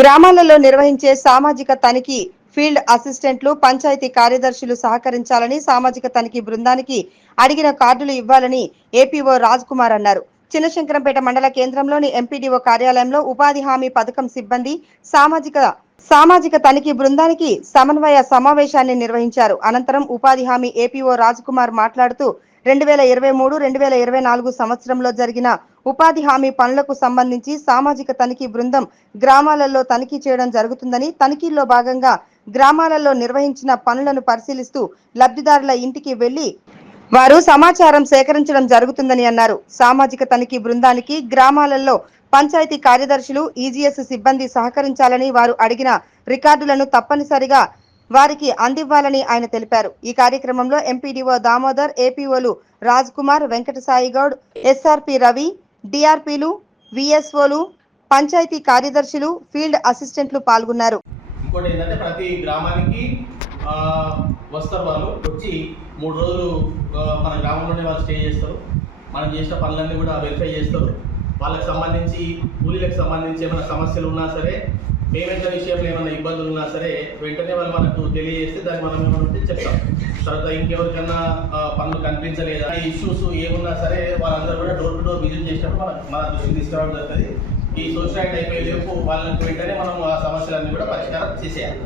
గ్రామాలలో నిర్వహించే సామాజిక తనిఖీ ఫీల్డ్ అసిస్టెంట్లు పంచాయతీ కార్యదర్శులు సహకరించాలని సామాజిక తనిఖీ బృందానికి అడిగిన కార్డులు ఇవ్వాలని ఏపీఓ రాజ్ కుమార్ అన్నారు. చిన్నశంకరంపేట మండల కేంద్రంలోని ఎంపీడీఓ కార్యాలయంలో ఉపాధి హామీ పథకం సిబ్బంది సామాజిక తనిఖీ బృందానికి సమన్వయ సమావేశాన్ని నిర్వహించారు. అనంతరం ఉపాధి హామీ ఏపీఓ రాజ్ కుమార్ మాట్లాడుతూ 2023-2024 సంవత్సరంలో జరిగిన ఉపాధి హామీ పనులకు సంబంధించి సామాజిక తనిఖీ బృందం గ్రామాలలో తనిఖీ చేయడం జరుగుతుందని, తనిఖీల్లో భాగంగా గ్రామాలలో నిర్వహించిన పనులను పరిశీలిస్తూ లబ్ధిదారుల ఇంటికి వెళ్లి వారు సమాచారం సేకరించడం జరుగుతుందని అన్నారు. సామాజిక తనిఖీ బృందానికి గ్రామాలలో పంచాయతీ కార్యదర్శులు, ఈజీఎస్ సిబ్బంది సహకరించాలని, వారు అడిగిన రికార్డులను తప్పనిసరిగా వారికి అందివ్వాలని ఆయన తెలిపారు. ఈ కార్యక్రమంలో ఎంపీడీఓ దామోదర్, ఏపీఓలు రాజ్ కుమార్, వెంకటసాయి గౌడ్, ఎస్ఆర్పి రవి, డిఆర్పీలు, విఎస్ఓలు, పంచాయతీ కార్యదర్శులు, ఫీల్డ్ అసిస్టెంట్లు పాల్గొన్నారు. ఇంకోటి ఏంటంటే ప్రతి గ్రామానికి వస్తారు. వాళ్ళు వచ్చి 3 రోజులు మన గ్రామంలోనే వాళ్ళు స్టే చేస్తారు. మనం చేసిన పనులన్నీ కూడా వెరిఫై చేస్తారు. వాళ్ళకి సంబంధించి కూలీలకు సంబంధించి ఏమైనా సమస్యలు ఉన్నా సరే, పేమెంట్ విషయంలో ఏమైనా ఇబ్బందులు ఉన్నా సరే వెంటనే వాళ్ళు మనకు తెలియజేస్తే దాన్ని మనం ఏమంటే చెప్తాం. తర్వాత ఇంకెవరికన్నా పనులు కనిపించలేదా, ఇష్యూస్ ఏమున్నా సరే వాళ్ళందరూ కూడా డోర్ టు డోర్ విజిట్ చేసినప్పుడు మన దృష్టికి తీసుకురావడం జరుగుతుంది. ఈ సోషల్ యాక్ట్ అయిపోయే లేపు వాళ్ళకి వెంటనే మనం ఆ సమస్యలన్నీ కూడా పరిష్కారం చేసేయాలి.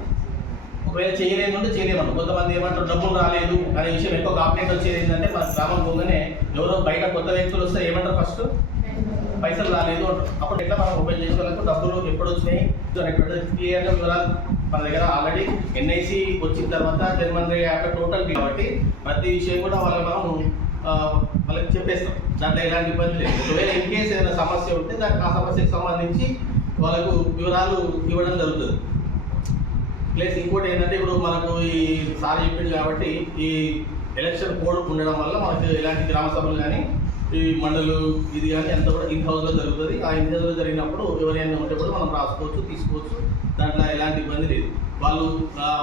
ఒకవేళ చేయలేదు అంటే చేయలేమన్నా. కొంతమంది ఏమంటారు డబ్బులు రాలేదు అనే విషయం ఎక్కువ కంప్లైంట్ వచ్చేది ఏంటంటే మన గ్రామం పోగానే ఎవరో బయట కొత్త వ్యక్తులు వస్తే ఏమంటారు, ఫస్ట్ పైసలు రాలేదు అంటారు. అప్పుడు ఎట్లా మనం ఓపెన్ చేసే వాళ్ళకు డబ్బులు ఎప్పుడు వచ్చినాయి అనేటువంటి క్లియర్గా వివరాలు మన దగ్గర ఆల్రెడీ ఎన్ఐసి వచ్చిన తర్వాత జన్మన్ యాప్ టోటల్ కాబట్టి ప్రతి విషయం కూడా వాళ్ళకి మనం వాళ్ళకి చెప్పేస్తాం. దాంట్లో ఎలాంటి ఇబ్బంది లేదు. ఒకవేళ ఇన్ కేసు ఏదైనా సమస్య ఉంటే దానికి ఆ సమస్యకు సంబంధించి వాళ్ళకు వివరాలు ఇవ్వడం జరుగుతుంది. ప్లస్ ఇంకోటి ఏంటంటే ఇప్పుడు మనకు ఈ సార్ చెప్పింది కాబట్టి ఈ ఎలక్షన్ కోడ్ ఉండడం వల్ల మనకు ఎలాంటి గ్రామ సభలు కానీ ఈ మండలు ఇది కానీ అంతా కూడా ఇన్ హౌస్లో జరుగుతుంది. ఆ ఇన్ హౌస్లో జరిగినప్పుడు ఎవరైనా ఉంటే కూడా మనం రాసుకోవచ్చు, తీసుకోవచ్చు. దాంట్లో ఎలాంటి ఇబ్బంది లేదు. వాళ్ళు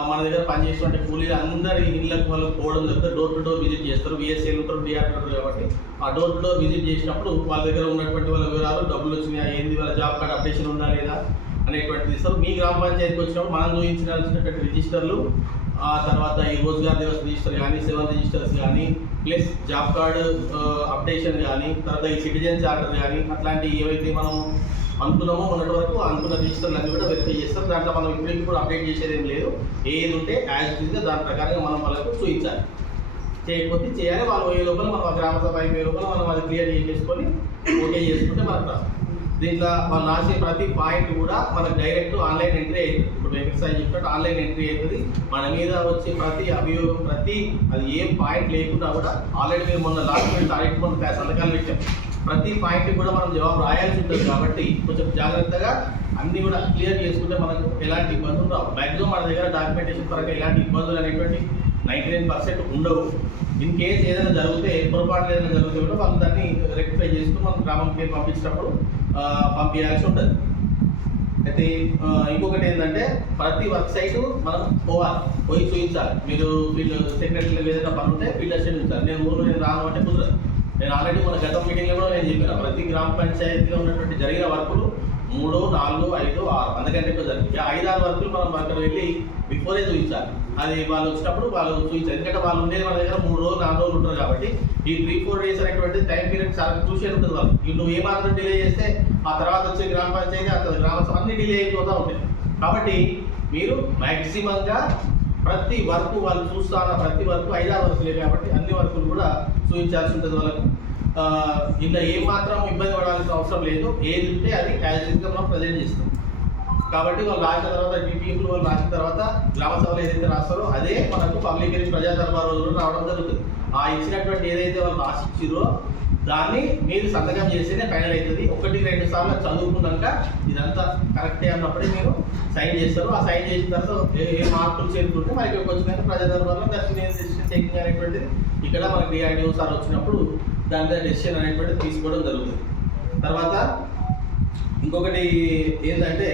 మన దగ్గర పనిచేసినటువంటి కూలీలు అందరి ఇళ్ళకి వాళ్ళు పోవడం జరుగుతుంది. డోర్ టు డోర్ విజిట్ చేస్తారు. విఎస్ఏలు ఉంటారు, డిఆర్పీ ఉంటారు కాబట్టి ఆ డోర్ టు డోర్ విజిట్ చేసినప్పుడు వాళ్ళ దగ్గర ఉన్నటువంటి వాళ్ళ వివరాలు, డబ్బులు వచ్చినాయా, ఏంది, వాళ్ళ జాబ్ కార్డ్ అప్డేషన్ ఉందా లేదా అనేటువంటిది ఇస్తారు. మీ గ్రామ పంచాయతీకి వచ్చినప్పుడు మనం చూపించాల్సినటువంటి రిజిస్టర్లు, ఆ తర్వాత ఈ రోజ్గార్ దివస్ రిజిస్టర్ కానీ, 7 రిజిస్టర్స్ కానీ, ప్లస్ జాబ్ కార్డు అప్డేషన్ కానీ, తర్వాత ఈ సిటిజన్ చార్టర్ కానీ, అట్లాంటివి ఏవైతే మనం అనుకున్నామో మొన్నటి వరకు అనుకున్న రిజిస్టర్లు అన్నీ కూడా వెరిఫై చేస్తాం. దాంట్లో మనం ఇప్పటికి కూడా అప్డేట్ చేసేది ఏం లేదు. ఏది ఉంటే యాజ్ ఇట్ ఈస్గా దాని ప్రకారంగా మనం వాళ్ళకు చూపించాలి. చేయకపోతే చేయాలి. వాళ్ళు పోయే లోపల మనం గ్రామ సభ అయిపోయే లోపల మనం అది క్లియర్ చేసుకొని ఓకే చేసుకుంటే మనకు దీంట్లో వాళ్ళు రాసే ప్రతి పాయింట్ కూడా మనకు డైరెక్ట్ ఆన్లైన్ ఎంట్రీ అవుతుంది. ఇప్పుడు వెబ్సైట్ చెప్పినట్టు ఆన్లైన్ ఎంట్రీ అవుతుంది. మన మీద వచ్చే ప్రతి అభియోగం, ప్రతి అది ఏం పాయింట్ లేకుండా కూడా ఆల్రెడీ మేము మొన్న లాస్ట్ మినిట్ డైరెక్ట్ మన సంతకాలు పెట్టాం. ప్రతి పాయింట్కి కూడా మనం జవాబు రాయాల్సి ఉంటుంది కాబట్టి కొంచెం జాగ్రత్తగా అన్నీ కూడా క్లియర్ చేసుకుంటే మనకు ఎలాంటి ఇబ్బందులు రావు. మ్యాక్సిమం మన దగ్గర డాక్యుమెంటేషన్ పరంగా ఎలాంటి ఇబ్బందులు అనేటువంటి 99% ఉండవు. ఇన్ కేసు ఏదైనా జరిగితే, పొరపాట్లు ఏదైనా జరిగితే కూడా వాళ్ళు దాన్ని రెక్టిఫై చేసుకుని మనం గ్రామంకి పంపించినప్పుడు పంపించాల్సి ఉంటుంది. అయితే ఇంకొకటి ఏంటంటే ప్రతి వర్క్ సైటు మనం పోయి చూపించాలి. మీరు వీళ్ళు సెక్రటరీలు ఏదైనా పని ఉంటే ఫీల్డ్ అసిస్టెంట్ ఉంచాలి. నేను ఊరు నేను రాను అంటే కుదరదు. నేను ఆల్రెడీ మన గత మీటింగ్లో కూడా నేను చెప్పాను, ప్రతి గ్రామ పంచాయతీలో ఉన్నటువంటి జరిగిన వర్కులు 3, 4, 5, 6 అంతకంటే ఎక్కువ జరిగింది. 5-6 వర్కులు మనం అక్కడ వెళ్ళి బిఫోరే చూపించాలి. అది వాళ్ళు వచ్చినప్పుడు వాళ్ళు చూపించాలి. ఎందుకంటే వాళ్ళు ఉండేది మన దగ్గర 3 రోజులు 4 రోజులు ఉంటారు కాబట్టి ఈ 3-4 డేస్ అనేటువంటి టైం పీరియడ్ చాలా క్రూషియల్ ఉంటుంది. వాళ్ళు నువ్వు ఏమాత్రం డిలే చేస్తే ఆ తర్వాత వచ్చే గ్రామ పంచాయతీ అక్కడ గ్రామ అన్ని డిలే అయిపోతూ ఉంటాయి. కాబట్టి మీరు మ్యాక్సిమంగా ప్రతి వర్క్ వాళ్ళు చూస్తాన ప్రతి వర్క్ 5-6 వర్కులే కాబట్టి అన్ని వర్కులు కూడా చూపించాల్సి ఉంటుంది. వాళ్ళకు ఇలా ఏమాత్రం ఇబ్బంది పడాల్సిన అవసరం లేదు. ఏది ఉంటే అది యాజ్ గా మనం ప్రజెంట్ చేస్తాం. కాబట్టి వాళ్ళు రాసిన తర్వాత డిపిఎంలు వాళ్ళు రాసిన తర్వాత గ్రామ సభలు ఏదైతే రాస్తారో అదే మనకు పబ్లిక్ ప్రజా దర్బార్ రోజులు రావడం జరుగుతుంది. ఆ ఇచ్చినటువంటి ఏదైతే వాళ్ళు రాసిచ్చిరో దాన్ని మీరు సంతకం చేస్తేనే ఫైనల్ అవుతుంది. 1-2 సార్లు చదువుకున్నాక ఇదంతా కరెక్టే అన్నప్పుడే మీరు సైన్ చేస్తారు. ఆ సైన్ చేసిన తర్వాత ఏ మార్పులు చేరుకుంటే మనకి వచ్చినాక ప్రజా దర్బార్లో దాన్ని డెసిషన్ టేకింగ్ అనేటువంటిది ఇక్కడ మనకి డిఆర్డిఓ సార్ వచ్చినప్పుడు దాని మీద డెసిషన్ అనేటువంటిది తీసుకోవడం జరుగుతుంది. తర్వాత ఇంకొకటి ఏంటంటే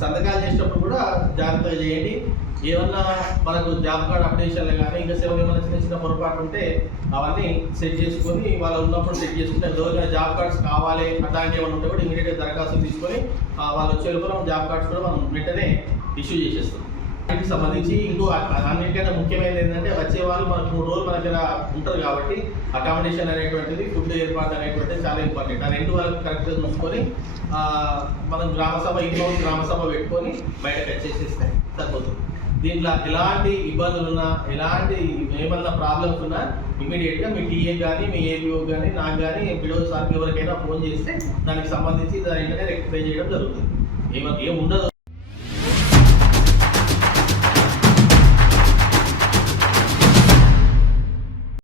సంతకాలు చేసేటప్పుడు కూడా జాగ్రత్తగా చేయండి. ఏమన్నా మనకు జాబ్ కార్డ్ అప్డేషన్లు కానీ ఇంకా ఏమైనా చిన్న చిన్న పొరపాటు ఉంటే అవన్నీ సెట్ చేసుకొని వాళ్ళు ఉన్నప్పుడు సెట్ చేసుకుంటే ఎవరికైనా జాబ్ కార్డ్స్ కావాలి అట్లాంటివి ఏమైనా ఉంటే కూడా ఇమీడియట్గా దరఖాస్తు తీసుకొని వాళ్ళు వచ్చే లోపల జాబ్ కార్డ్స్ కూడా మనం వెంటనే ఇష్యూ చేసేస్తాం. వీటికి సంబంధించి ఇంకో అన్నిటికైనా ముఖ్యమైనది ఏంటంటే వచ్చే వాళ్ళు మనకు 3 రోజులు మన దగ్గర ఉంటారు కాబట్టి అకామిడేషన్ అనేటువంటిది, ఫుడ్ ఏర్పాటు అనేటువంటిది చాలా ఇంపార్టెంట్. ఆ 2 వాళ్ళకి కరెక్ట్గా చూసుకొని మనం గ్రామ సభ పెట్టుకొని బయటకు వచ్చేసేస్తే సరిపోతుంది. దీంట్లో ఎలాంటి ఇబ్బందులు ఉన్నా, ఎలాంటి ఏమన్నా ప్రాబ్లమ్స్ ఉన్నా ఇమీడియట్గా మీ టీఏ కానీ, మీ ఏపీఓ కానీ, నాకు కానీ, ఎంపీడో సార్కి ఎవరికైనా ఫోన్ చేస్తే దానికి సంబంధించి దాని వెంటనే రెక్టిఫై చేయడం జరుగుతుంది. ఏముండదు.